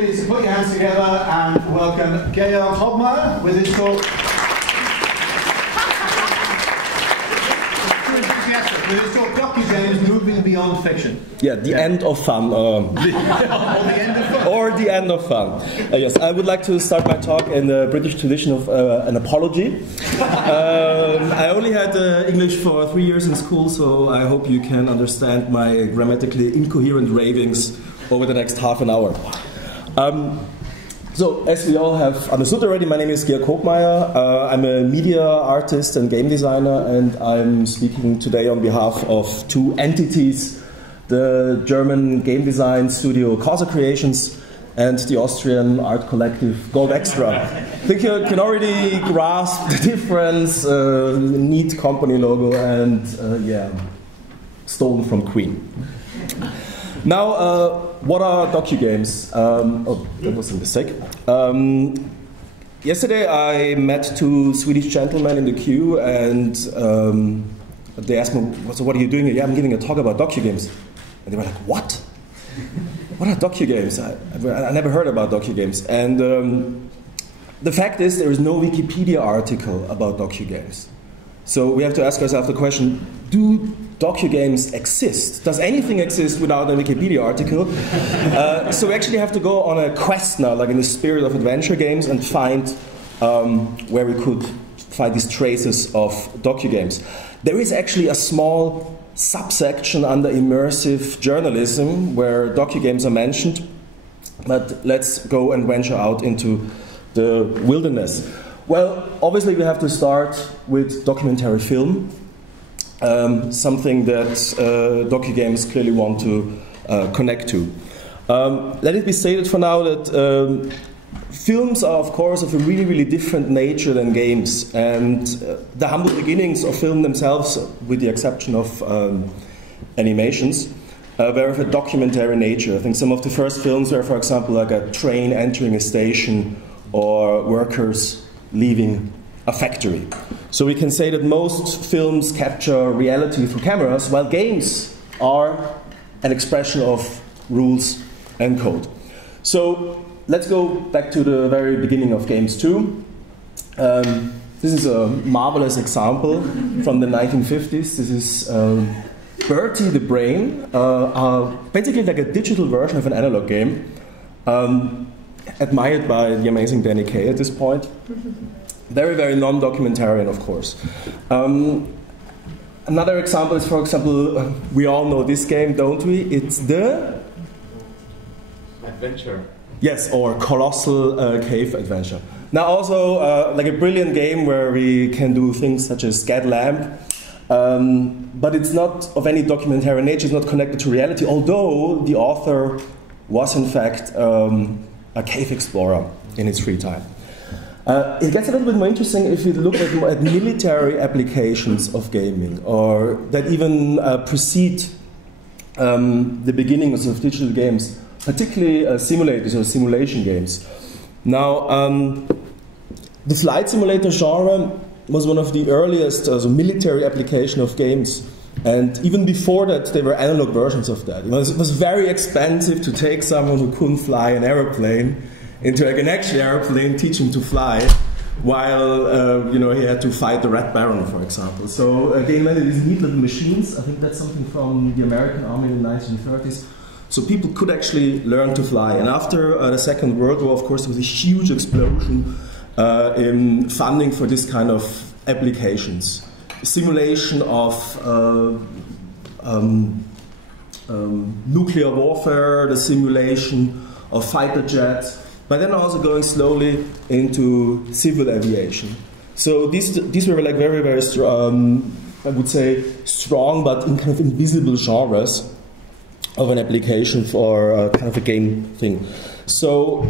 everybody to put your hands together and welcome Georg Hobmeier with his talk. With his talk, Docu-Games moving beyond fiction. Yeah, the end of fun. Or the end of fun. Or the end of fun. Yes, I would like to start my talk in the British tradition of an apology. I only had English for 3 years in school, so I hope you can understand my grammatically incoherent ravings over the next half an hour. So, as we all have understood already, my name is Georg Hobmeier. I'm a media artist and game designer, and I'm speaking today on behalf of two entities, the German game design studio Causa Creations and the Austrian art collective Gold Extra. I think you can already grasp the difference, neat company logo and, yeah, stolen from Queen. Now, what are Docu-Games? Oh, that was a mistake. Yesterday I met two Swedish gentlemen in the queue, and they asked me, so what are you doing here? Yeah, I'm giving a talk about Docu-Games. And they were like, what? What are Docu-Games? I never heard about Docu-Games. And the fact is, there is no Wikipedia article about Docu-Games. So we have to ask ourselves the question, do Docu-Games exist? Does anything exist without a Wikipedia article? So we actually have to go on a quest now, like in the spirit of adventure games, and find where we could find these traces of Docu-Games. There is actually a small subsection under immersive journalism where Docu-Games are mentioned, but let's go and venture out into the wilderness. Well, obviously we have to start with documentary film, something that Docu-Games clearly want to connect to. Let it be stated for now that films are, of course, of a really, really different nature than games, and the humble beginnings of film themselves, with the exception of animations, were of a documentary nature. I think some of the first films were, for example, like a train entering a station or workers leaving a factory. So we can say that most films capture reality through cameras, while games are an expression of rules and code. So let's go back to the very beginning of games too. This is a marvelous example from the 1950s. This is Bertie the Brain, basically like a digital version of an analog game, admired by the amazing Danny Kaye at this point. Very, very non-documentarian, of course. Another example is, for example, we all know this game, don't we? It's the... Adventure. Yes, or Colossal Cave Adventure. Now also, like a brilliant game where we can do things such as get lamp, but it's not of any documentary nature, it's not connected to reality, although the author was in fact a cave explorer in his free time. It gets a little bit more interesting if you look at military applications of gaming, or that even precede the beginnings of digital games, particularly simulators or simulation games. Now, the flight simulator genre was one of the earliest military application of games. And even before that, there were analog versions of that. It was very expensive to take someone who couldn't fly an airplane into like an actual airplane, teach him to fly, while he had to fight the Red Baron, for example. So they invented these neat little machines. I think that's something from the American Army in the 1930s. So people could actually learn to fly. And after the Second World War, of course, there was a huge explosion in funding for this kind of applications. Simulation of nuclear warfare, the simulation of fighter jets, but then also going slowly into civil aviation. So these were like very, very strong, I would say strong but in kind of invisible genres of an application for kind of a game thing. So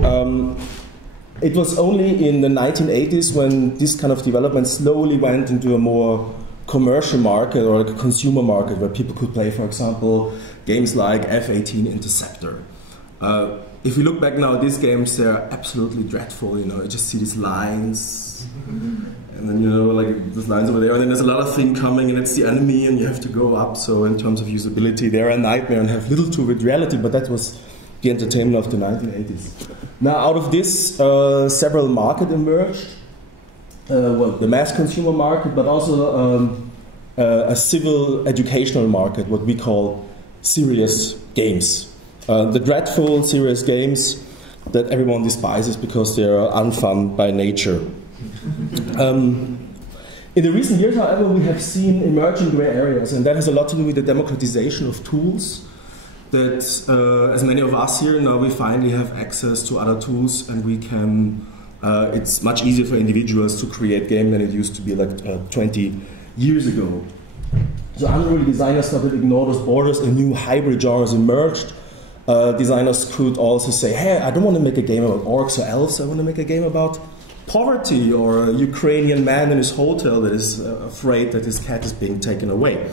it was only in the 1980s when this kind of development slowly went into a more commercial market or like a consumer market where people could play, for example, games like F-18 Interceptor. If you look back now at these games, they're absolutely dreadful. You just see these lines, and then like these lines over there, and then there's a lot of thing coming, and it's the enemy, and you have to go up. So in terms of usability, they're a nightmare and have little to do with reality. But that was the entertainment of the 1980s. Now, out of this, several markets emerged. Well, the mass consumer market, but also a civil educational market, what we call serious games. The dreadful serious games that everyone despises because they are unfun by nature. In the recent years, however, we have seen emerging gray areas, and that has a lot to do with the democratization of tools. That, as many of us here now, we finally have access to other tools, and we can. It's much easier for individuals to create games than it used to be like 20 years ago. So unruly designers started to ignore those borders, and new hybrid genres emerged. Designers could also say, hey, I don't want to make a game about orcs or elves, I want to make a game about poverty, or a Ukrainian man in his hotel that is afraid that his cat is being taken away.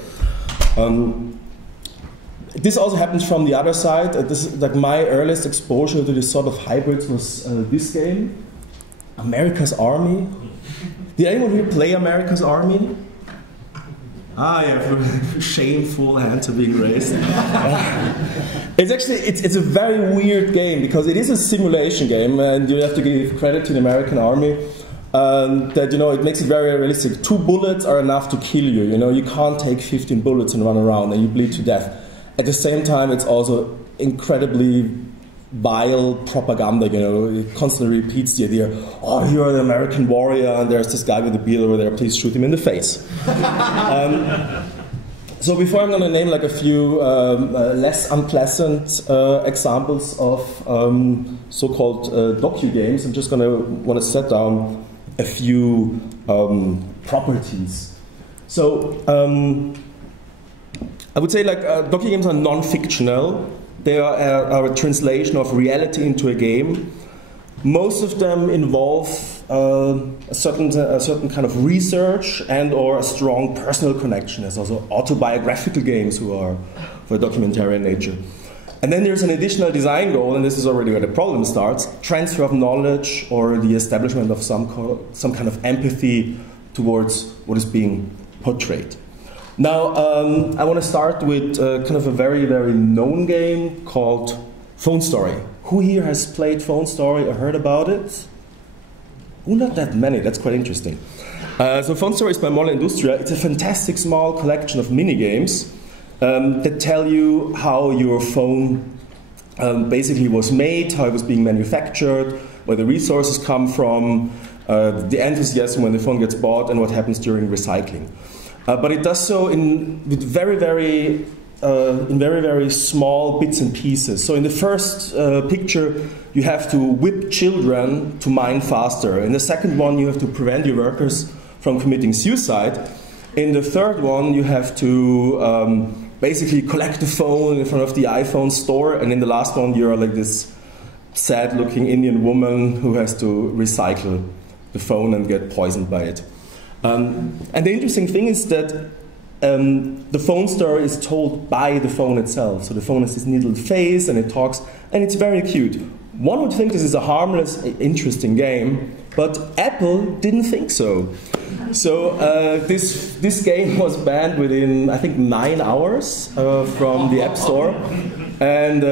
This also happens from the other side. This is like my earliest exposure to this sort of hybrids was this game, America's Army. Did anyone here play America's Army? Ah, yeah, shameful hands are being raised. It's actually, it's a very weird game because it is a simulation game, and you have to give credit to the American Army. That, you know, it makes it very realistic. 2 bullets are enough to kill you. You know, you can't take 15 bullets and run around and you bleed to death. At the same time, it's also incredibly vile propaganda, you know. It constantly repeats the idea, oh, you're the American warrior, and there's this guy with a beard over there, please shoot him in the face. So before I'm going to name like a few less unpleasant examples of so-called Docu-Games, I'm just going to want to set down a few properties. So I would say like Docu-Games are non-fictional. They are a translation of reality into a game. Most of them involve a certain kind of research and or a strong personal connection. There's also autobiographical games who are for documentary nature. And then there's an additional design goal, and this is already where the problem starts: transfer of knowledge or the establishment of some kind of empathy towards what is being portrayed. Now, I want to start with kind of a very, very known game called Phone Story. Who here has played Phone Story or heard about it? Oh, not that many. That's quite interesting. So Phone Story is by Molle Industria. It's a fantastic small collection of mini-games that tell you how your phone basically was made, how it was being manufactured, where the resources come from, the enthusiasm when the phone gets bought, and what happens during recycling. But it does so in very, very small bits and pieces. So in the first picture, you have to whip children to mine faster. In the second one, you have to prevent your workers from committing suicide. In the third one, you have to basically collect the phone in front of the iPhone store. And in the last one, you're like this sad-looking Indian woman who has to recycle the phone and get poisoned by it. And the interesting thing is that the phone story is told by the phone itself. So the phone has this little face and it talks, and it's very cute. One would think this is a harmless, interesting game, but Apple didn't think so. So this game was banned within, I think, 9 hours from the App Store. And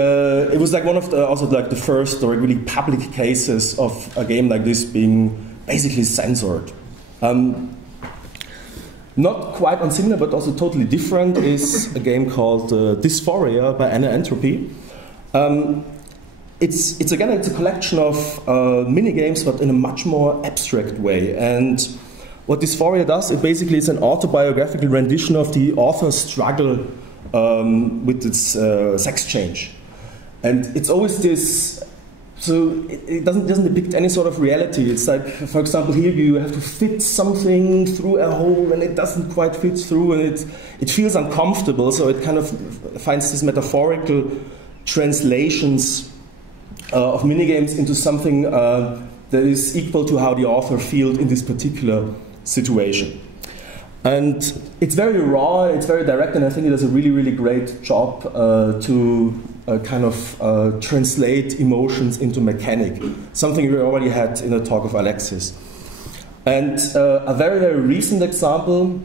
it was like one of the, also like the first or really public cases of a game like this being basically censored. Not quite unsimilar, but also totally different is a game called Dysphoria by Anna Entropy. It's again, it's a collection of mini-games, but in a much more abstract way. And what Dysphoria does, it basically is an autobiographical rendition of the author's struggle with its sex change. And it's always this. So it doesn't depict any sort of reality. It's like, for example, here you have to fit something through a hole and it doesn't quite fit through, and it feels uncomfortable. So it kind of finds these metaphorical translations of minigames into something that is equal to how the author feels in this particular situation. And it's very raw, it's very direct, and I think it does a really, really great job to kind of translate emotions into mechanic, something we already had in the talk of Alexis. And a very, very recent example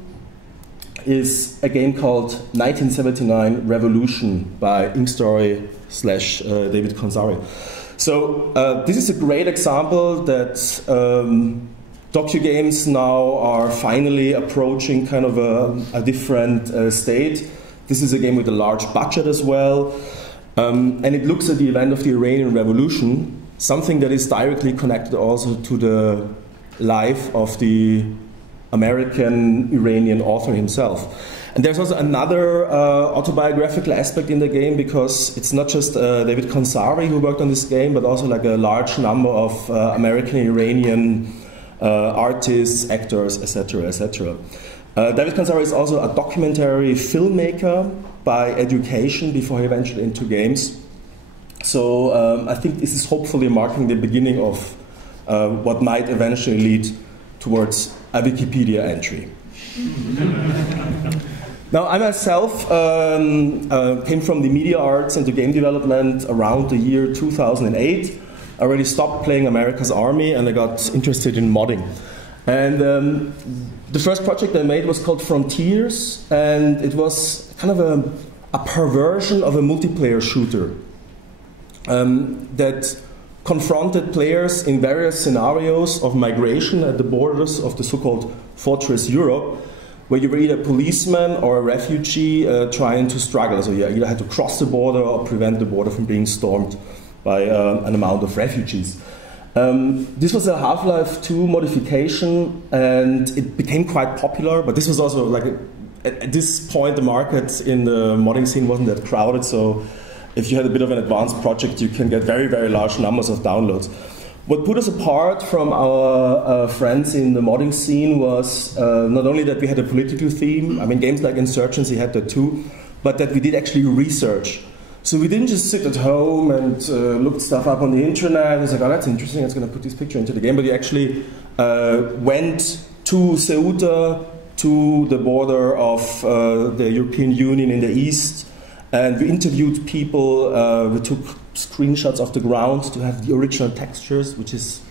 is a game called 1979 Revolution by Inkstory / David Konsari. So this is a great example that Docu-Games now are finally approaching kind of a different state. This is a game with a large budget as well, and it looks at the event of the Iranian Revolution, something that is directly connected also to the life of the American Iranian author himself. And there's also another autobiographical aspect in the game, because it's not just David Konsari who worked on this game, but also like a large number of American Iranian artists, actors, etc., etc. David Konsari is also a documentary filmmaker by education before he ventured into games. So I think this is hopefully marking the beginning of what might eventually lead towards a Wikipedia entry. Now, I myself came from the media arts into game development around the year 2008. I already stopped playing America's Army and I got interested in modding. And the first project I made was called Frontiers, and it was kind of a perversion of a multiplayer shooter that confronted players in various scenarios of migration at the borders of the so-called Fortress Europe, where you were either a policeman or a refugee trying to struggle. So you either had to cross the border or prevent the border from being stormed by an amount of refugees. This was a Half-Life 2 modification, and it became quite popular, but this was also like, at this point the market in the modding scene wasn't that crowded, so if you had a bit of an advanced project you can get very, very large numbers of downloads. What put us apart from our friends in the modding scene was not only that we had a political theme, I mean games like Insurgency had that too, but that we did actually research. So we didn't just sit at home and look stuff up on the internet. It's like, oh, that's interesting, I'm going to put this picture into the game. But we actually went to Ceuta, to the border of the European Union in the east, and we interviewed people. We took screenshots of the ground to have the original textures, which is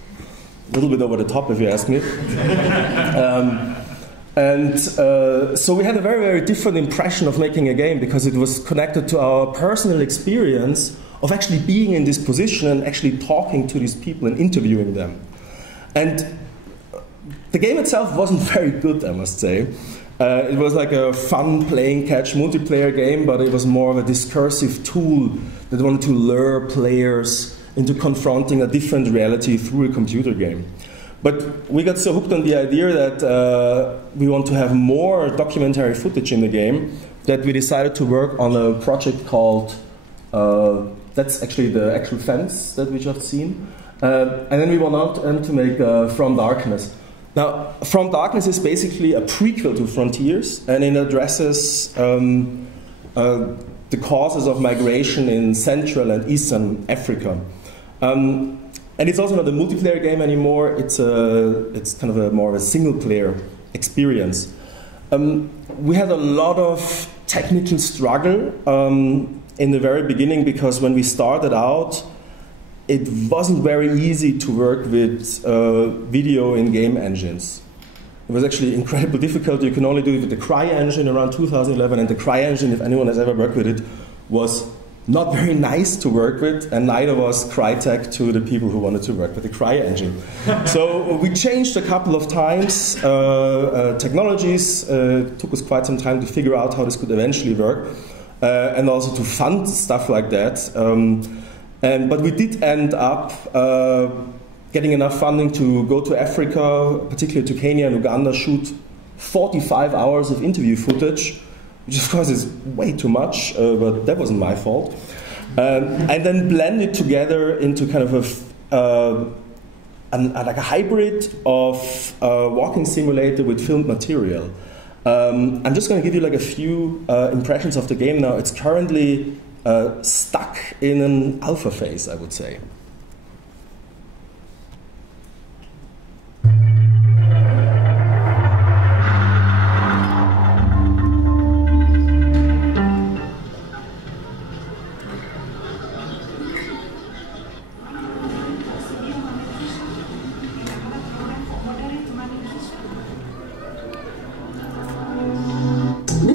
a little bit over the top if you ask me. So we had a very, very different impression of making a game, because it was connected to our personal experience of actually being in this position and actually talking to these people and interviewing them. And the game itself wasn't very good, I must say. It was like a fun playing catch multiplayer game, but it was more of a discursive tool that wanted to lure players into confronting a different reality through a computer game. But we got so hooked on the idea that we want to have more documentary footage in the game that we decided to work on a project called, that's actually the actual fence that we just seen. And then we went on to make From Darkness. Now, From Darkness is basically a prequel to Frontiers, and it addresses the causes of migration in Central and Eastern Africa. And it's also not a multiplayer game anymore, it's kind of more of a single-player experience. We had a lot of technical struggle in the very beginning, because when we started out, it wasn't very easy to work with video in game engines. It was actually incredibly difficult. You can only do it with the Cry engine around 2011, and the Cry engine, if anyone has ever worked with it, was not very nice to work with, and neither was Crytek to the people who wanted to work with the Cry engine. So we changed a couple of times technologies. Took us quite some time to figure out how this could eventually work, and also to fund stuff like that. But we did end up getting enough funding to go to Africa, particularly to Kenya and Uganda, shoot 45 hours of interview footage, which of course is way too much, but that wasn't my fault. And then blend it together into kind of like a hybrid of walking simulator with filmed material. I'm just going to give you like a few impressions of the game now. It's currently stuck in an alpha phase, I would say.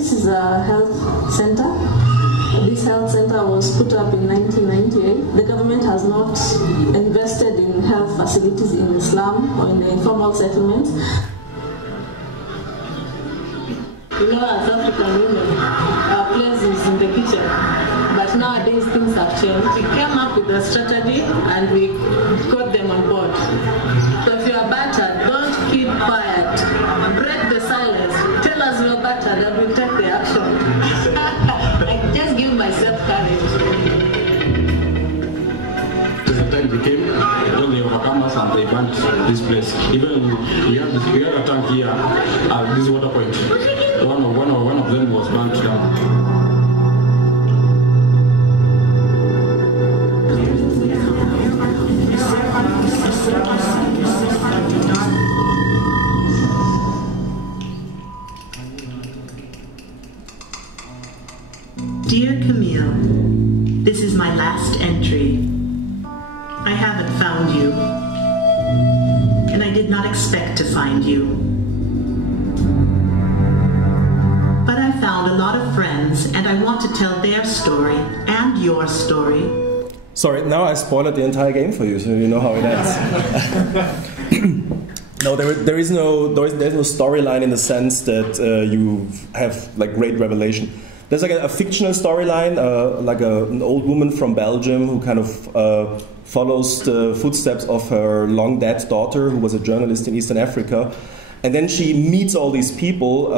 this is a health center. This health center was put up in 1998. The government has not invested in health facilities in the slum or in the informal settlements. You know, as African women, our place is in the kitchen. But nowadays things have changed. We came up with a strategy and we got them on board. So if you are battered, don't keep quiet. Break the silence. Tell us you are battered and we'll take the action. I just give myself courage. The time they came, all the overcomers and they burnt this place. Even we had a tank here at this water point. One of them was burnt down. Dear Camille, this is my last entry. I haven't found you, and I did not expect to find you. But I found a lot of friends, and I want to tell their story and your story. Sorry, now I spoiled the entire game for you, so you know how it ends. No, there's no storyline in the sense that you have like great revelation. There's like a fictional storyline, like an old woman from Belgium who kind of follows the footsteps of her long dead daughter, who was a journalist in Eastern Africa. And then she meets all these people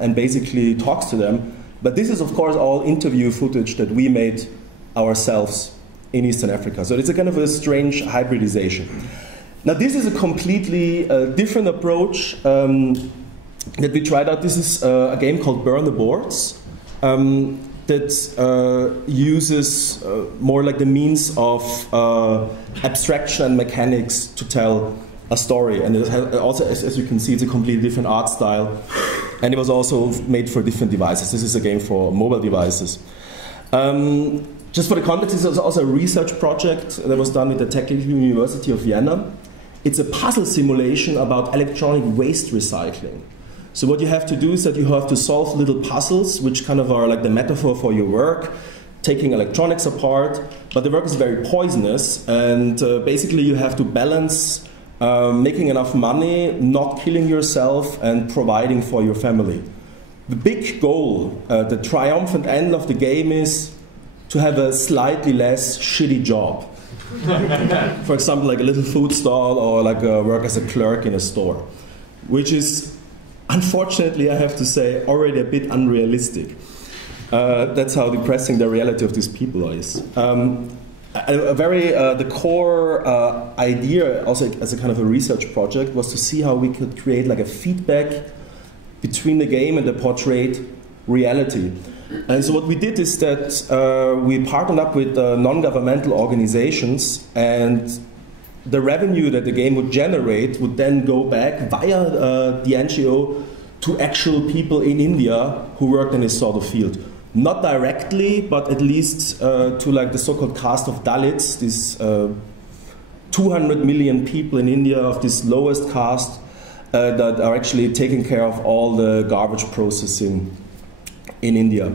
and basically talks to them. But this is, of course, all interview footage that we made ourselves in Eastern Africa. So it's a kind of a strange hybridization. Now, this is a completely different approach that we tried out. This is a game called Burn the Boards. That uses more like the means of abstraction and mechanics to tell a story. And it has also, as you can see, it's a completely different art style. And it was also made for different devices. This is a game for mobile devices. Just for the context, this is also a research project that was done with the Technical University of Vienna. It's a puzzle simulation about electronic waste recycling. So what you have to do is that you have to solve little puzzles, which kind of are like the metaphor for your work, taking electronics apart, but the work is very poisonous, and basically you have to balance making enough money, not killing yourself, and providing for your family. The big goal, the triumphant end of the game is to have a slightly less shitty job. For example, like a little food stall or like work as a clerk in a store, which is, unfortunately, I have to say, already a bit unrealistic. That's how depressing the reality of these people is. The core idea, also as a kind of a research project, was to see how we could create like a feedback between the game and the portrayed reality. And so what we did is that we partnered up with non-governmental organizations, and the revenue that the game would generate would then go back via the NGO to actual people in India who worked in this sort of field. Not directly, but at least to like the so-called caste of Dalits, these 200 million people in India of this lowest caste that are actually taking care of all the garbage processing in India.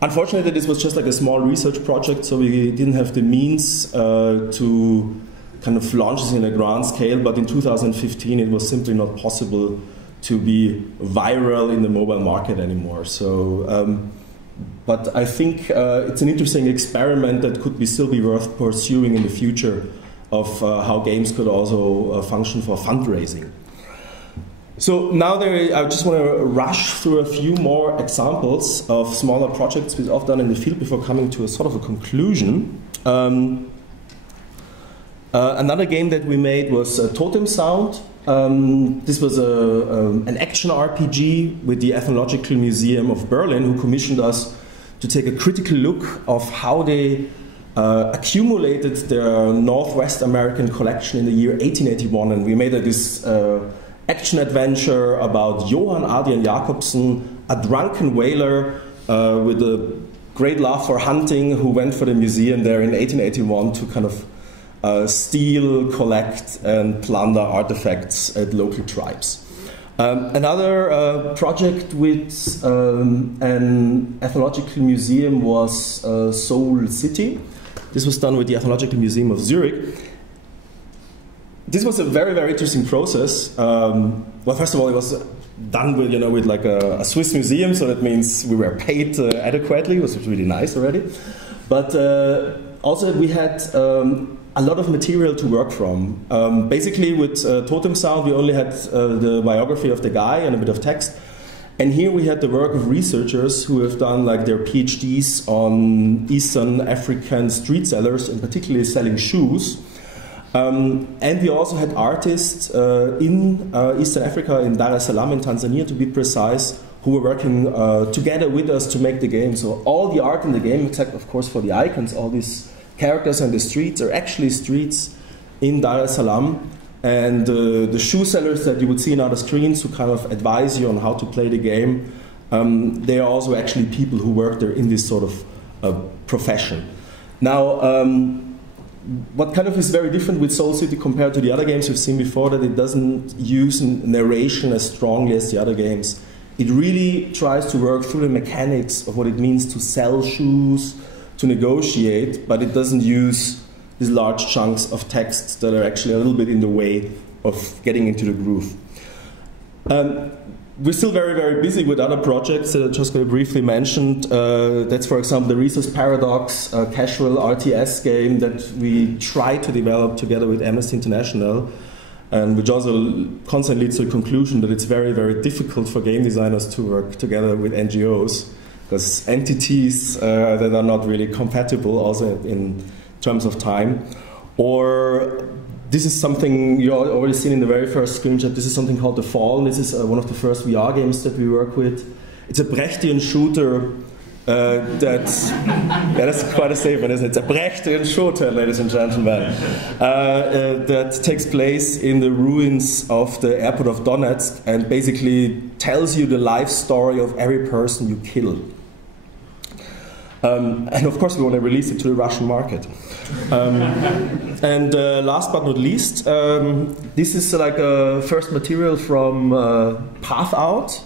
Unfortunately, this was just like a small research project, so we didn't have the means to kind of launch this in a grand scale, but in 2015 it was simply not possible to be viral in the mobile market anymore. So, but I think it's an interesting experiment that could still be worth pursuing in the future of how games could also function for fundraising. So now I just want to rush through a few more examples of smaller projects we've done in the field before coming to a sort of a conclusion. Another game that we made was Totem Sound. This was an action RPG with the Ethnological Museum of Berlin, who commissioned us to take a critical look of how they accumulated their Northwest American collection in the year 1881. And we made this action adventure about Johann Adrian Jacobsen, a drunken whaler with a great love for hunting, who went for the museum there in 1881 to kind of steal, collect, and plunder artifacts at local tribes. Another project with an ethnological museum was Seoul City. This was done with the Ethnological Museum of Zurich. This was a very, very interesting process. Well, first of all, it was done with, with like a Swiss museum, so that means we were paid adequately. It was really nice already. But also we had a lot of material to work from. Basically, with Totem Sound, we only had the biography of the guy and a bit of text. And here we had the work of researchers who have done like their PhDs on Eastern African street sellers, and particularly selling shoes. And we also had artists in Eastern Africa, in Dar es Salaam in Tanzania to be precise, who were working together with us to make the game. So all the art in the game, except of course for the icons, all these characters and the streets are actually streets in Dar es Salaam. And the shoe sellers that you would see on other screens who kind of advise you on how to play the game, they are also actually people who work there in this sort of profession. Now, what kind of is very different with Seoul City compared to the other games we've seen before, that it doesn't use narration as strongly as the other games. It really tries to work through the mechanics of what it means to sell shoes, to negotiate, but it doesn't use these large chunks of texts that are actually a little bit in the way of getting into the groove. We're still very, very busy with other projects that I just going to briefly mention. That's, for example, the Resource Paradox, a casual RTS game that we try to develop together with Amnesty International, and which also constantly leads to the conclusion that it's very, very difficult for game designers to work together with NGOs, because entities that are not really compatible also in terms of time. Or this is something you already seen in the very first screenshot. This is something called The Fall. This is one of the first VR games that we work with. It's a Brechtian shooter that's quite a statement, isn't it? It's a Brechtian shooter, ladies and gentlemen, that takes place in the ruins of the airport of Donetsk and basically tells you the life story of every person you kill. And of course we want to release it to the Russian market. And last but not least, this is like a first material from Path Out,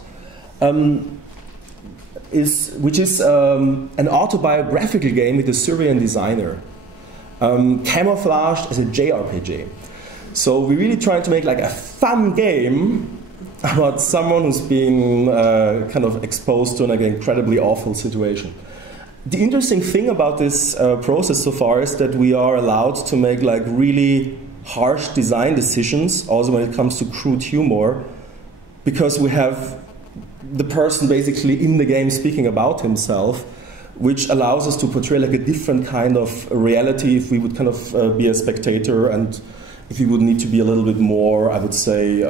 which is an autobiographical game with a Syrian designer, camouflaged as a JRPG. So we're really trying to make like a fun game about someone who's being kind of exposed to an incredibly awful situation. The interesting thing about this process so far is that we are allowed to make like really harsh design decisions, also when it comes to crude humor, because we have the person basically in the game speaking about himself, which allows us to portray like a different kind of reality if we would kind of be a spectator, and if we would need to be a little bit more, I would say,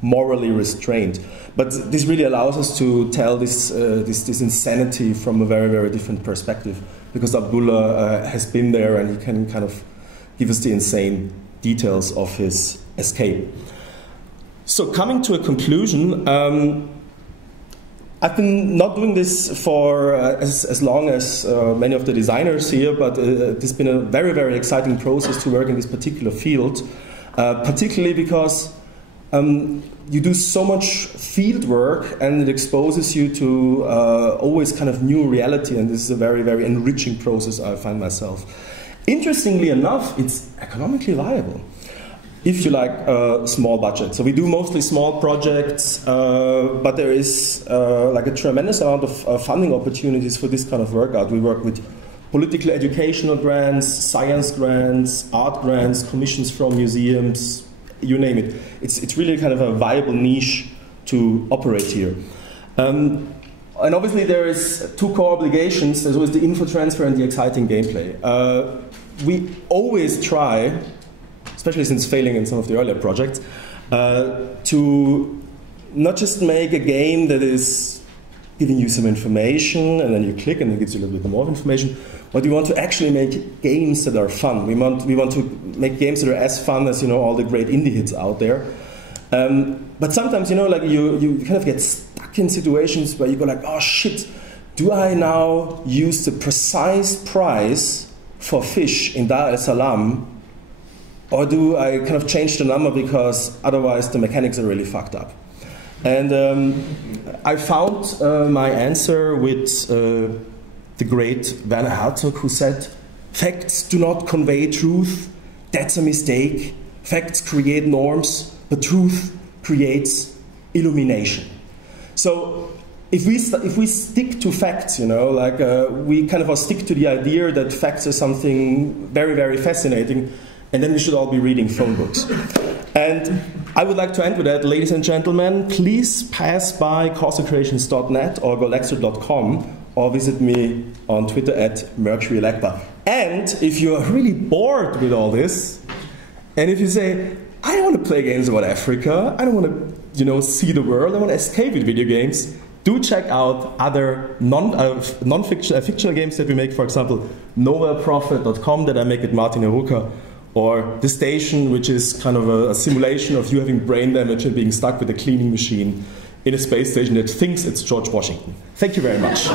morally restrained. But this really allows us to tell this insanity from a very, very different perspective, because Abdullah has been there and he can kind of give us the insane details of his escape. So coming to a conclusion, I've been not doing this for as long as many of the designers here, but it's been a very, very exciting process to work in this particular field, particularly because you do so much field work and it exposes you to always kind of new reality, and this is a very, very enriching process I find myself. Interestingly enough, it's economically viable if you like a small budget. So we do mostly small projects, but there is like a tremendous amount of funding opportunities for this kind of work out. We work with political educational grants, science grants, art grants, commissions from museums, you name it. It's really kind of a viable niche to operate here. And obviously there is two core obligations. There's always the info transfer and the exciting gameplay. We always try, especially since failing in some of the earlier projects, to not just make a game that is giving you some information and then you click and it gives you a little bit more information, but we want to actually make games that are fun. We want to make games that are as fun as, all the great indie hits out there. But sometimes, like you kind of get stuck in situations where you go like, oh shit, do I now use the precise price for fish in Dar es Salaam or do I kind of change the number because otherwise the mechanics are really fucked up? And I found my answer with the great Werner Herzog, who said, "Facts do not convey truth. That's a mistake. Facts create norms, but truth creates illumination." So if we stick to facts, you know, like we kind of stick to the idea that facts are something very, very fascinating, and then we should all be reading phone books. And I would like to end with that, ladies and gentlemen. Please pass by causacreations.net or golexer.com, or visit me on Twitter at mercuryelecta. And if you are really bored with all this, and if you say, I don't want to play games about Africa, I don't want to, you know, see the world, I want to escape with video games, do check out other fictional games that we make, for example, novelprofit.com that I make with Martin Heruka, or The Station, which is kind of a simulation of you having brain damage and being stuck with a cleaning machine in a space station that thinks it's George Washington. Thank you very much.